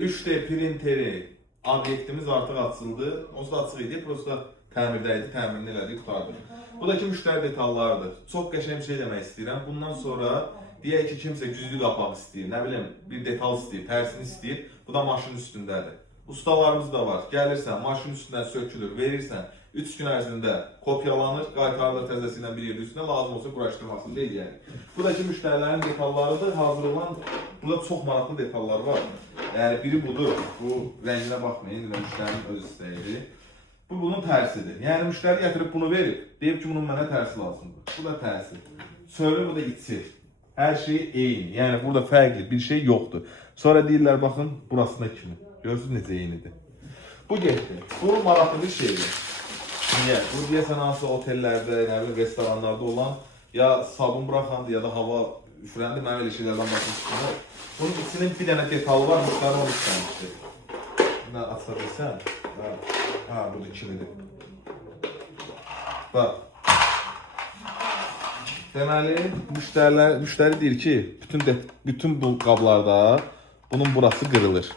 3D printeri obyektimiz artıq açıldı. Onsuz da açıq idi. Prosta təmirdə idi. Təmirini elədik, qurtardı. Bu da ki, müştəri detallarıdır. Çox qəşəng bir şey demək istəyirəm. Bundan sonra deyək ki, kimsə güzlü qapaq istəyir, nə bilim, bir detal istəyir, tərsini istəyir. Bu da maşının üstündədir. Ustalarımız da var. Gəlirsən, maşının üstündən sökülür, verirsən. 3 gün ərzində kopyalanır, qaytarılır təzəsi ilə bir yerin üstünə, lazım olsa quraşdırmasını deyək. Bu da ki, müştərilərin detallarıdır. Hazır olan, burada çox maraqlı detallar var. Yəni, biri budur. Bu rənginə baxmayın, müştərinin öz istəyidir. Bu, bunun tərsidir. Yəni, müştəri gətirib bunu verib, deyib ki, bunun mənə tərsi lazımdır. Bu da tərsi. Söylü, bu da içi. Hər şey eyni. Yəni, burada fərqli bir şey yoxdur. Sonra deyirlər, baxın, burasına kimi. Görürsünüz necə eynidir. Bu getdi. Bu maraqlı bir şeydir. Niyə? Bu deyəsən hansı otellərdə, restoranlarda olan ya sabun buraxandır, ya da hava üfürəndir. Mən elə şeylərdən baxmışdım. Bunun içinin bir dənə detalı var, müştəri onu istəmişdir. Bunu aça bilsən. Ha, bu da ikilidir. Bax. Deməli, müştəri deyir ki, bütün bu qablarda bunun burası qırılır.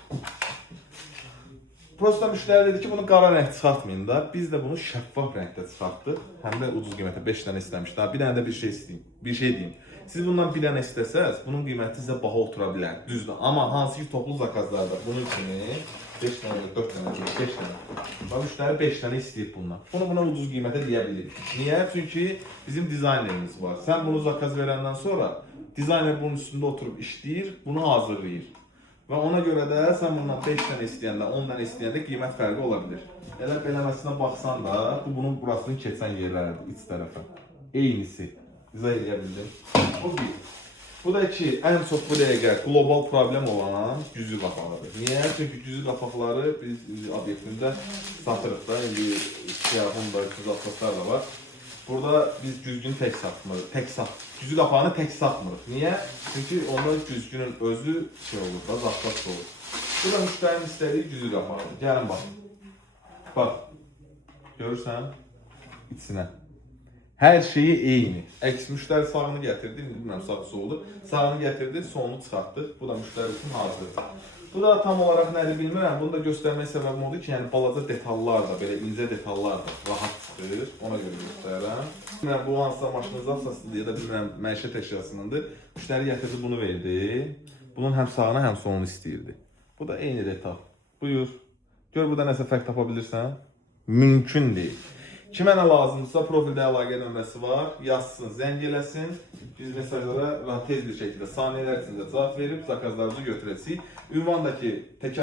Prosta müştəri dedi ki, bunu qara rəng çıxartmayın da. Biz də bunu şəffaf rəngdə çıxartdıq. Həm də ucuz qiymətə 5 dənə istəmişdi. Bir dənə də bir şey deyim. Siz bundan bir dənə istəsəz, bunun qiyməti sizə baha otura bilər. Düzdür. Amma hansı ki toplu zakazlarda bunun kimi 5 dənə, 4 dənə, 5 dənə. Bax, müştəri 5 dənə istəyir bundan. Bunu buna ucuz qiymətə deyə bilirik. Niyə? Çünki bizim dizaynerimiz var. Sən bunu zakaz verəndən sonra dizayner bunun üstündə oturub işləyir, bunu hazırlayır. Və ona görə də sən bundan 5 dənə istəyəndə, 10 dənə istəyəndə qiymət fərqi ola bilir. Elə beləməsinə baxsan da, bu bunun burasını keçən yerlərdir, iç tərəfə. Eynisi. İzah edə bildim. Bu bir. Bu da ki, ən çox bu dəqiqə qlobal problem olan güzgü qapaqlarıdır. Niyə? Çünki güzgü qapaqları biz obyektində satırıq da, indi siyahında, güzgü da var. Burada biz güzgünü tək satmırıq, güzgü qapağını tək satmırıq. Niyə? Çünki onda güzgünün özü şey olur da, zaptat olur. Bu da müştərinin istədiyi güzgü qapağıdır. Gəlin bax. Bax. Görürsən? İçinə. Hər şeyi eyni. Əks müştəri sağını gətirdi, bilmirəm sağ soldu. Sağını gətirdi, solunu çıxartdıq. Bu da müştəri üçün hazırdır. Bu da tam olaraq nədir bilmirəm. Bunu da göstərmək səbəbim odur ki, yəni balaca detallar da, belə incə detallar da rahat çıxır. Ona görə göstərirəm. Bilmirəm, bu hansısa maşının zapsasıdır ya da bilmirəm məişət əşyasınındır. Müştəri gətirdi, bunu verdi. Bunun həm sağını, həm solunu istəyirdi. Bu da eyni detal. Buyur. Gör, burada nəsə fərq tapa bilirsən. Mümkün deyil. Kimə nə lazımdırsa profildə əlaqə nömrəsi var, yazsın, zəng eləsin. Biz mesajlara tez bir şəkildə saniyələr içində cavab verib zakazlarımızı götürəcəyik. Ünvandakı təkrar